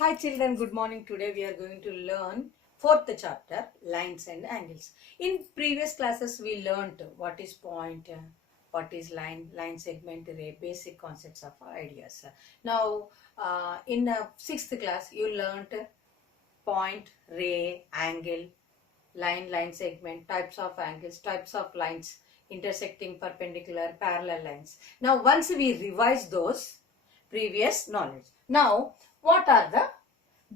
Hi children, good morning. Today we are going to learn fourth chapter, lines and angles. In previous classes we learnt what is point, what is line segment, ray, basic concepts of ideas. Now in sixth class you learnt point, ray, angle, line segment, types of angles, types of lines, intersecting, perpendicular, parallel lines. Now once we revise those previous knowledge, now what are the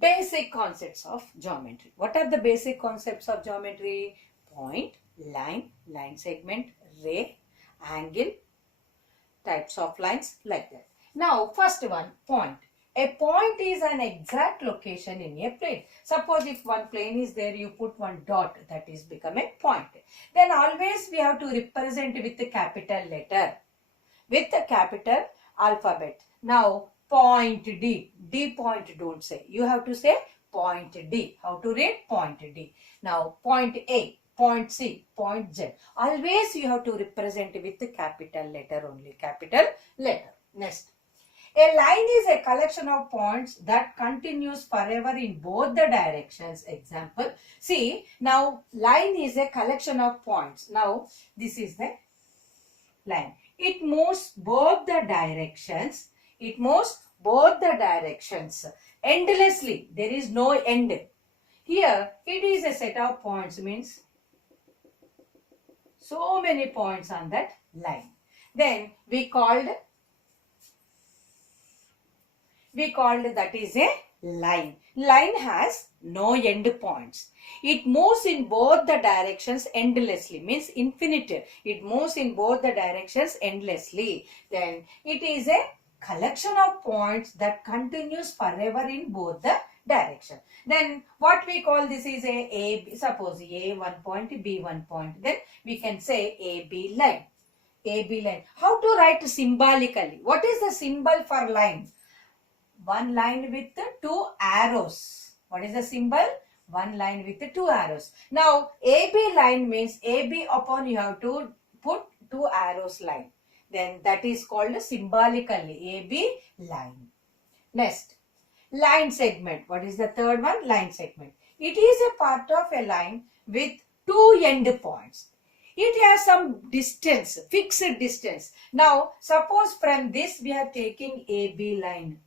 basic concepts of geometry? What are the basic concepts of geometry? Point, line segment, ray, angle, types of lines, like that. Now first one, point. A point is an exact location in a plane. Suppose if one plane is there, you put one dot, that is become a point. Then always we have to represent with the capital letter, with the capital alphabet. Now point D, D point don't say, you have to say point D. How to read? Point D. Now point A, point C, point Z. Always you have to represent with the capital letter only, capital letter. Next, a line is a collection of points that continues forever in both the directions. Example, see, now line is a collection of points. Now this is the line. It moves both the directions. It moves both the directions endlessly. There is no end. Here it is a set of points, means so many points on that line. Then we called that is a line. Line has no end points. It moves in both the directions endlessly, means infinite. It moves in both the directions endlessly. Then it is a collection of points that continues forever in both the direction. Then what we call this is a suppose A one point, B one point. Then we can say AB line. AB line. How to write symbolically? What is the symbol for line? One line with two arrows. What is the symbol? One line with two arrows. Now AB line means AB upon you have to put two arrows line. Then that is called symbolically AB line. Next, line segment. What is the third one? Line segment. It is a part of a line with two end points. It has some distance, fixed distance. Now suppose from this we are taking AB line.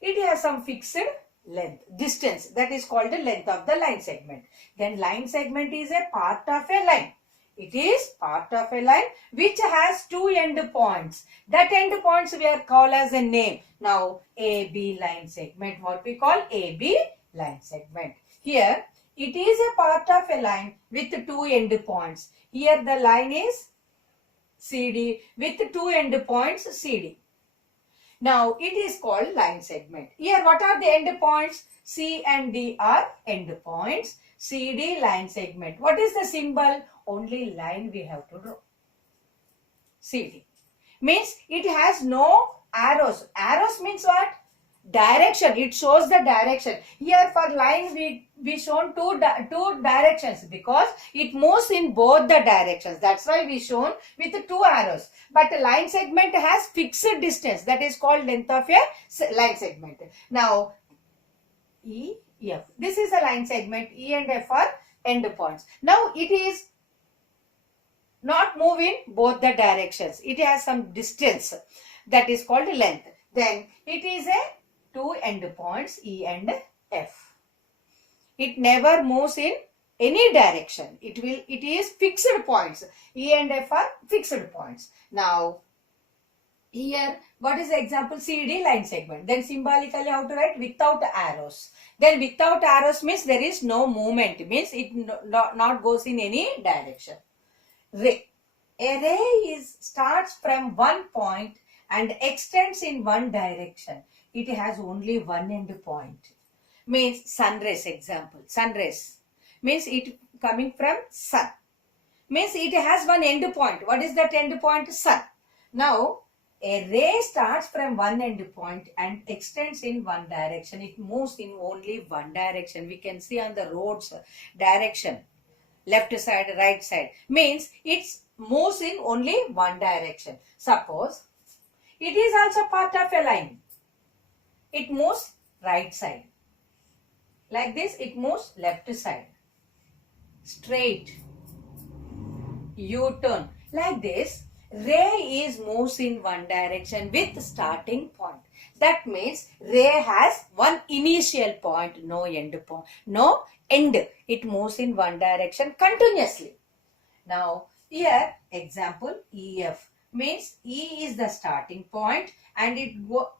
It has some fixed length, distance, that is called the length of the line segment. Then line segment is a part of a line. It is part of a line which has two end points. That end points we are called as a name. Now AB line segment, what we call AB line segment. Here it is a part of a line with two end points. Here the line is CD with two end points CD. Now it is called line segment. Here what are the end points? C and D are end points. CD line segment. What is the symbol? Only line we have to draw. CD. Means it has no arrows. Arrows means what? Direction. It shows the direction. Here for line we shown two directions because it moves in both the directions. That's why we shown with two arrows. But a line segment has fixed distance. That is called length of a line segment. Now E, F. This is a line segment. E and F are end points. Now it is not move in both the directions. It has some distance. That is called length. Then it is a two end points E and F. It never moves in any direction. It is fixed points. E and F are fixed points. Now here what is the example? CD line segment. Then symbolically how to write? Without arrows. Then without arrows means there is no movement. Means it not goes in any direction. Ray. A ray starts from one point and extends in one direction. It has only one end point. Means sun rays, example. Sun rays means it coming from sun. Means it has one end point. What is that end point? Sun. Now a ray starts from one end point and extends in one direction. It moves in only one direction. We can see on the roads direction. Left side, right side. Means it moves in only one direction. Suppose It is also part of a line. It moves right side. Like this, it moves left side. Straight. U-turn. Like this, ray is moves in one direction with starting point. That means ray has one initial point, no end point. No end. It moves in one direction continuously. Now, here example EF means E is the starting point and it go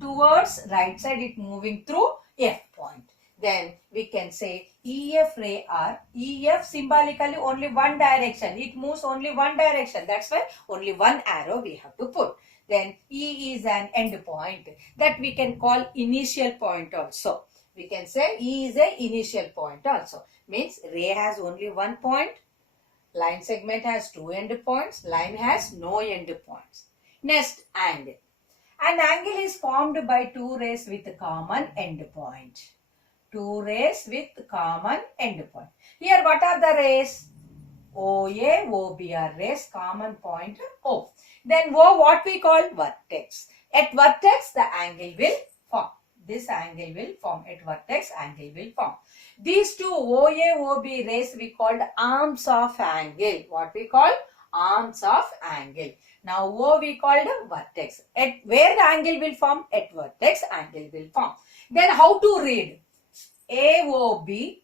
towards right side, it moving through F point. Then we can say EF ray are EF symbolically only one direction. It moves only one direction. That's why only one arrow we have to put. Then E is an end point that we can call initial point also. We can say E is a initial point also. Means ray has only one point. Line segment has two end points. Line has no end points. Next, angle. An angle is formed by two rays with common end point. Two rays with common end point. Here, what are the rays? OA, OB are rays, common point O. Then O, what we call vertex. At vertex, the angle will form. This angle will form. At vertex, angle will form. These two OA, OB rays we called arms of angle. What we call? Arms of angle. Now O we called vertex. At where the angle will form? At vertex, angle will form. Then how to read? AOB,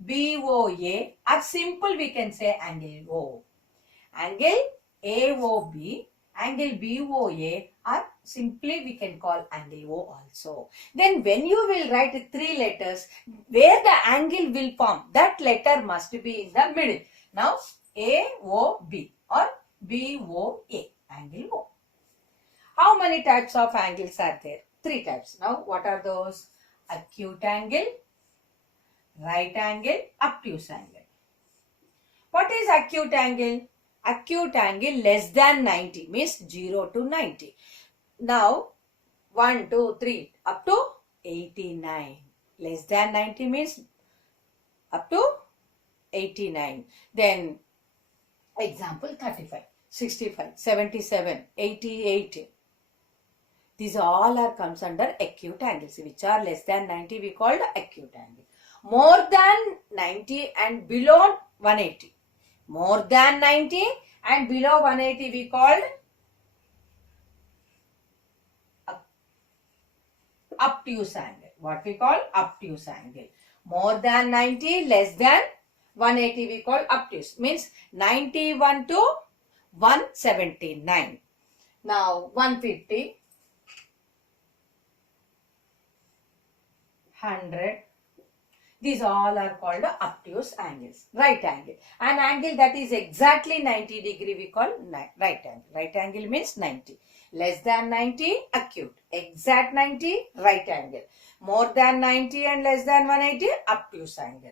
BOA are simple, we can say angle O. Angle AOB, angle BOA are simply we can call angle O also. Then when you will write three letters, where the angle will form, that letter must be in the middle. Now AOB or BOA, angle O. How many types of angles are there? Three types. Now what are those? Acute angle, right angle, obtuse angle. What is acute angle? Acute angle less than 90 means 0 to 90. Now 1, 2, 3 up to 89. Less than 90 means up to 89. Then example 35, 65, 77, 88. These all are comes under acute angles, which are less than 90 we called acute angle. More than 90 and below 180. More than 90 and below 180 we called obtuse angle. What we call obtuse angle. More than 90, less than 180 we call obtuse. Means 91 to 179. Now 150, 100. These all are called obtuse angles. Right angle. An angle that is exactly 90 degree we call right angle. Right angle means 90. Less than 90, acute. Exact 90, right angle. More than 90 and less than 180, obtuse angle.